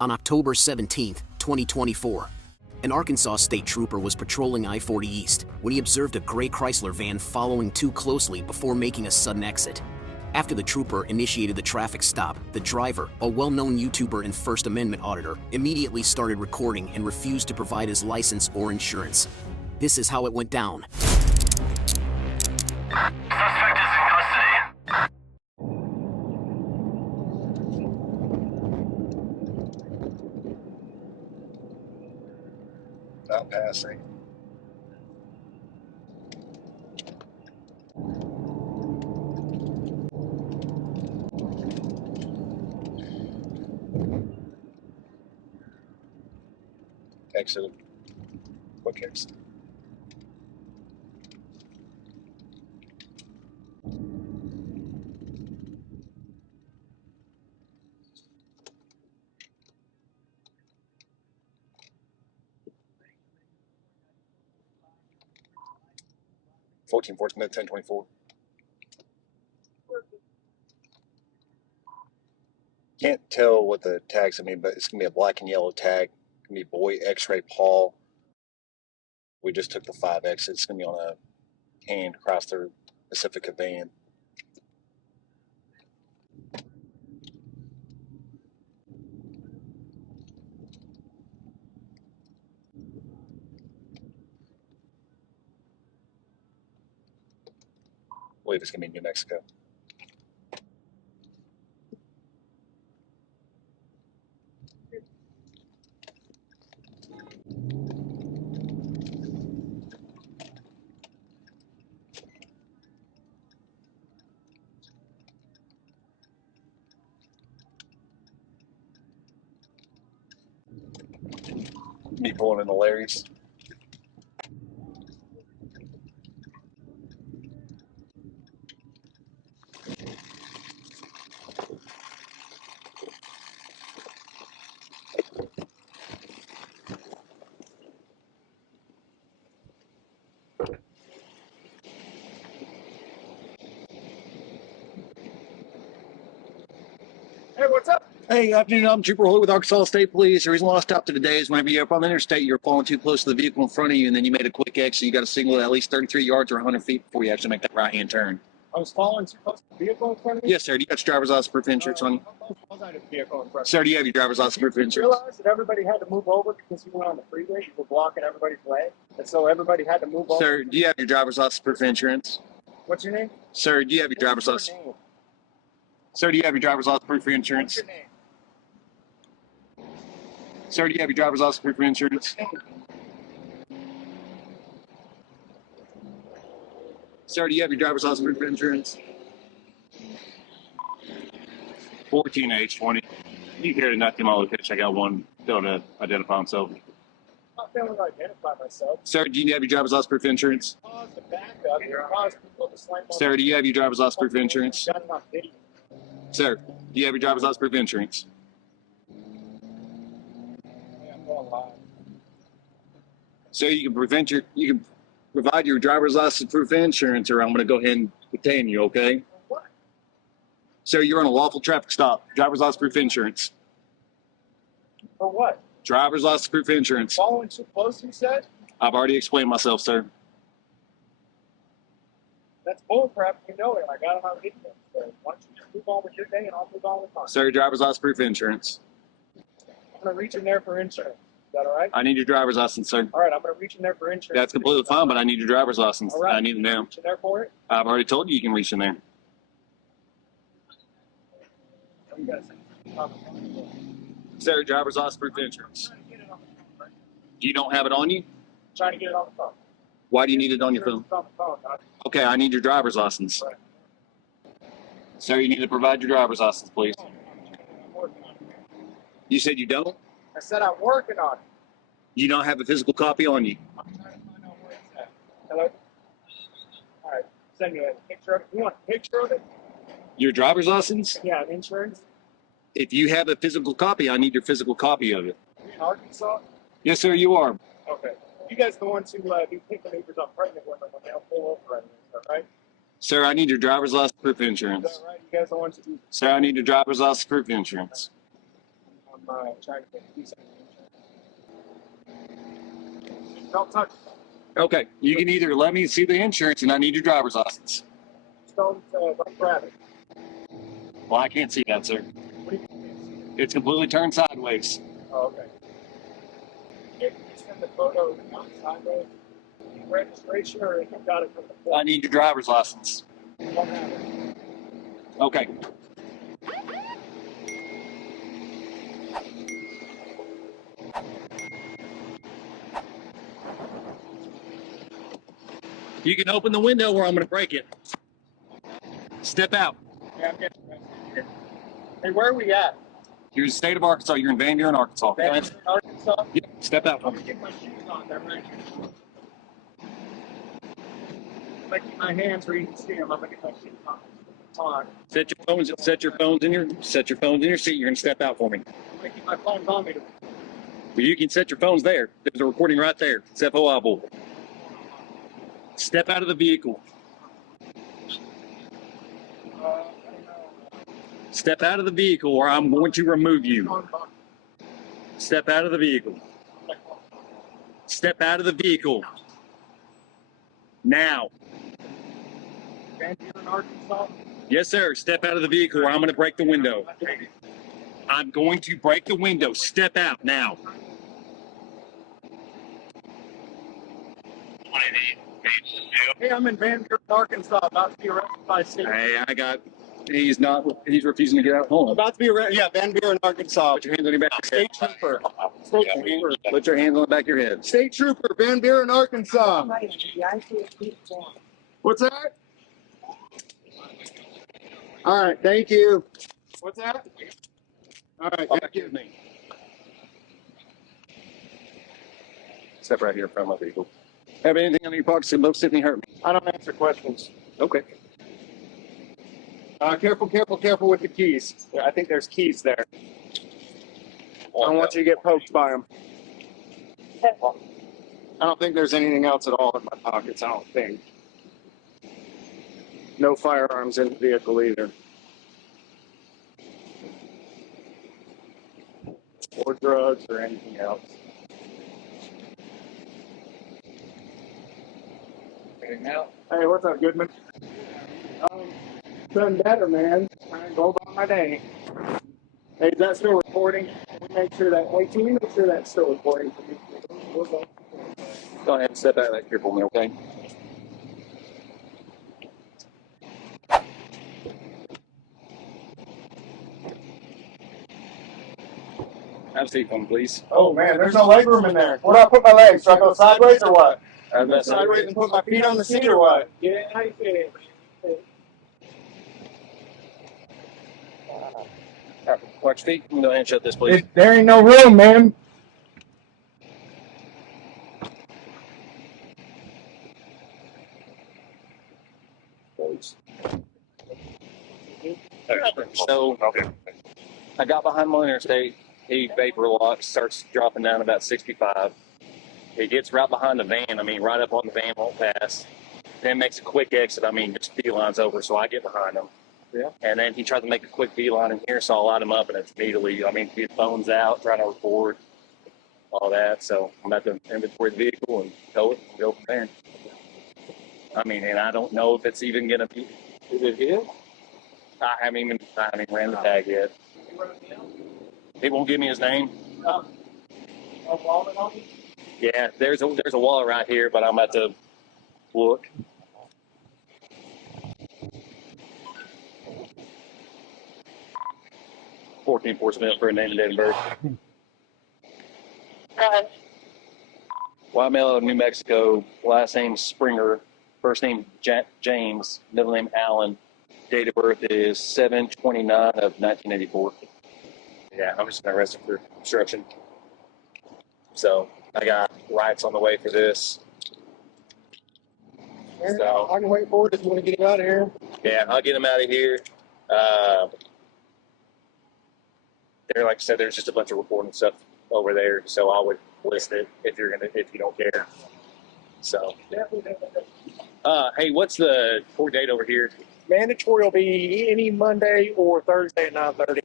On October 17, 2024, an Arkansas state trooper was patrolling I-40 East when he observed a gray Chrysler van following too closely before making a sudden exit. After the trooper initiated the traffic stop, the driver, a well-known YouTuber and First Amendment auditor, immediately started recording and refused to provide his license or insurance. This is how it went down. Suspect is in custody. Not passing. Exit. Quick exit. Fourteen 1024. Can't tell what the tag's gonna be, but it's gonna be a black and yellow tag. It's gonna be boy X-ray Paul. We just took the 5 exit. It's gonna be on a hand across the Pacifica van. I believe it's gonna be New Mexico. Me pulling in the Larry's. Hey, what's up? Hey, afternoon. I'm Trooper Hoy with Arkansas State Police. The reason why I stopped today is whenever you're up on the interstate, you're falling too close to the vehicle in front of you, and then you made a quick exit. You got to signal at least 33 yards or 100 feet before you actually make that right-hand turn. I was following too close to the vehicle in front of me? Yes, sir. Do you got your driver's license proof insurance on you? How close was I to the vehicle in front of me? Sir, do you have your driver's license proof You insurance? realize that everybody had to move over because you were on the freeway? You were blocking everybody's way? And so everybody had to move over? Sir, do you have your driver's license proof insurance? What's your name? Sir, do you have your driver's What's license? your name? Sir, do you have your driver's license proof for What's insurance? your name? Sir, do you have your driver's license proof for insurance? Sir, do you have your driver's license proof for insurance? 14H20. You care to not come on location. I got one failing to identify himself. I'm not failing to identify myself. Sir, do you have your driver's license proof for insurance? Cause the backup. You caused people to slam on Sir, do you have your driver's license proof for insurance? Got it on video. Sir, do you have your driver's license proof for insurance? Yeah, I'm going live. So you can provide your driver's license proof of insurance, or I'm going to go ahead and detain you, okay? What? Sir, you're on a lawful traffic stop. Driver's license proof of insurance. For what? Driver's license proof of insurance. Following too close, you said? I've already explained myself, sir. That's bullcrap. You know it. I got it on video. So why don't you just move on with your day and I'll move on with mine. Sir, driver's license proof of insurance. I'm going to reach in there for insurance. Is that all right? I need your driver's license, sir. All right, I'm going to reach in there for insurance. That's completely fine, but I need your driver's license. All right. I need it now. Reach in there for it? I've already told you you can reach in there. What do you guys think? Sir, driver's license proof of insurance. You don't have it on you? Trying to get it on the phone. Why do you need it on your phone? It's on the phone. Huh? Okay, I need your driver's license. Right. Sir, you need to provide your driver's license, please. I'm working on it. You said you don't? I said I'm working on it. You don't have a physical copy on you. I'm trying to find out where it's at. Hello? All right, send me a picture of it. You want a picture of it? Your driver's license? Yeah, and insurance. If you have a physical copy, I need your physical copy of it. You in Arkansas? Yes, sir, you are. Okay. You guys the ones who do pick maneuvers on pregnant women when they'll pull over and stuff, right? Sir, I need your driver's license proof of Is insurance. that right? You guys the ones who do. Sir, I need your driver's license proof of insurance. trying to get a piece of insurance. Don't touch it. Okay, you can either let me see the insurance and I need your driver's license. Just don't grab it. Well, I can't see that, sir. What do you mean? It's completely turned sideways. Oh, okay. If you send the photo not sideways, registration, or if you got it from the I need your driver's license. You don't have it. Okay. You can open the window or I'm going to break it. Step out. Yeah, I'm getting here. Hey, where are we at? You're in the state of Arkansas. You're in Van Buren, Arkansas. Go ahead. Arkansas? Yep. Step out. I'm going to get my shoes on. They're right here. I'm going to keep my hands where you can see them. I'm going to get my shoes on. Set your phones in your seat. You're going to step out for me. I'm going to keep my phones on me. Well, you can set your phones there. There's a recording right there. It's FOIable. Step out of the vehicle. Step out of the vehicle or I'm going to remove you. Step out of the vehicle. Step out of the vehicle. Now. Van Buren, Arkansas? Yes, sir. Step out of the vehicle or I'm going to break the window. I'm going to break the window. Step out now. Hey, I'm in Van Buren, Arkansas, about to be arrested by state. Hey, he's refusing to get out home. About to be arrested. Yeah, Van Buren, Arkansas. Put your hands on your back of your head. State trooper. State trooper. Put your hands on the back of your head. State trooper, Van Buren, Arkansas. What's that? All right, thank you. What's that? All right, thank you. Step right here in front of my vehicle. Have anything on your pockets that most certainly hurt me? I don't answer questions. Okay. Careful with the keys. I think there's keys there. I don't want you to get poked by them. I don't think there's anything else at all in my pockets, I don't think. No firearms in the vehicle either. Or drugs or anything else. Hey, what's up, Goodman? Done better, man. Trying to go about my day. Hey, is that still recording? Can we make sure that, hey, can you make sure that's still recording for me? Go ahead and step out of that here for me, okay? Have a seat for me, please. Oh, man, there's no leg room in there. Where do I put my legs? Do I go sideways or what? Sideways and put my feet on the seat or what? Yeah, how you feeling? Watch your feet. Go ahead and shut this, please. There ain't no room, man. So, I got behind my interstate. He vapor locks, starts dropping down about 65. He gets right behind the van. Right up on the van, won't pass. Then makes a quick exit. Just beelines over, so I get behind him. Yeah. And then he tried to make a quick beeline in here, so I light him up, and it's immediately, his phone's out, trying to record all that. So I'm about to inventory the vehicle and tow it and go from there. And I don't know if it's even going to be. Is it his? I haven't even ran the tag yet. He won't give me his name. Wallet on you? Yeah, there's a wallet right here, but I'm about to look. $14.4 for a name and date of birth. White male out of New Mexico. Last name Springer. First name James. Middle name Allen. Date of birth is 7/29 of 1984. Yeah, I'm just gonna arrest him for obstruction. So I got rights on the way for this. So I can wait for it if you want to get him out of here. yeah, I'll get him out of here. There, like I said, there's just a bunch of recording stuff over there, so I would list it if you don't care. So, hey, what's the court date over here? Mandatory will be any Monday or Thursday at 9:30,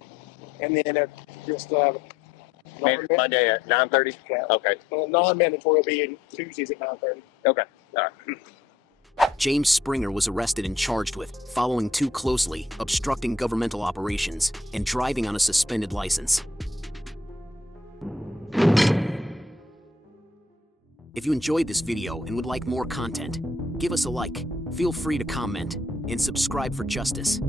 and then just Monday at 9:30? Yeah. Okay. Well, non-mandatory will be in Tuesdays at 9:30. Okay. All right. James Springer was arrested and charged with following too closely, obstructing governmental operations, and driving on a suspended license. If you enjoyed this video and would like more content, give us a like, feel free to comment, and subscribe for justice.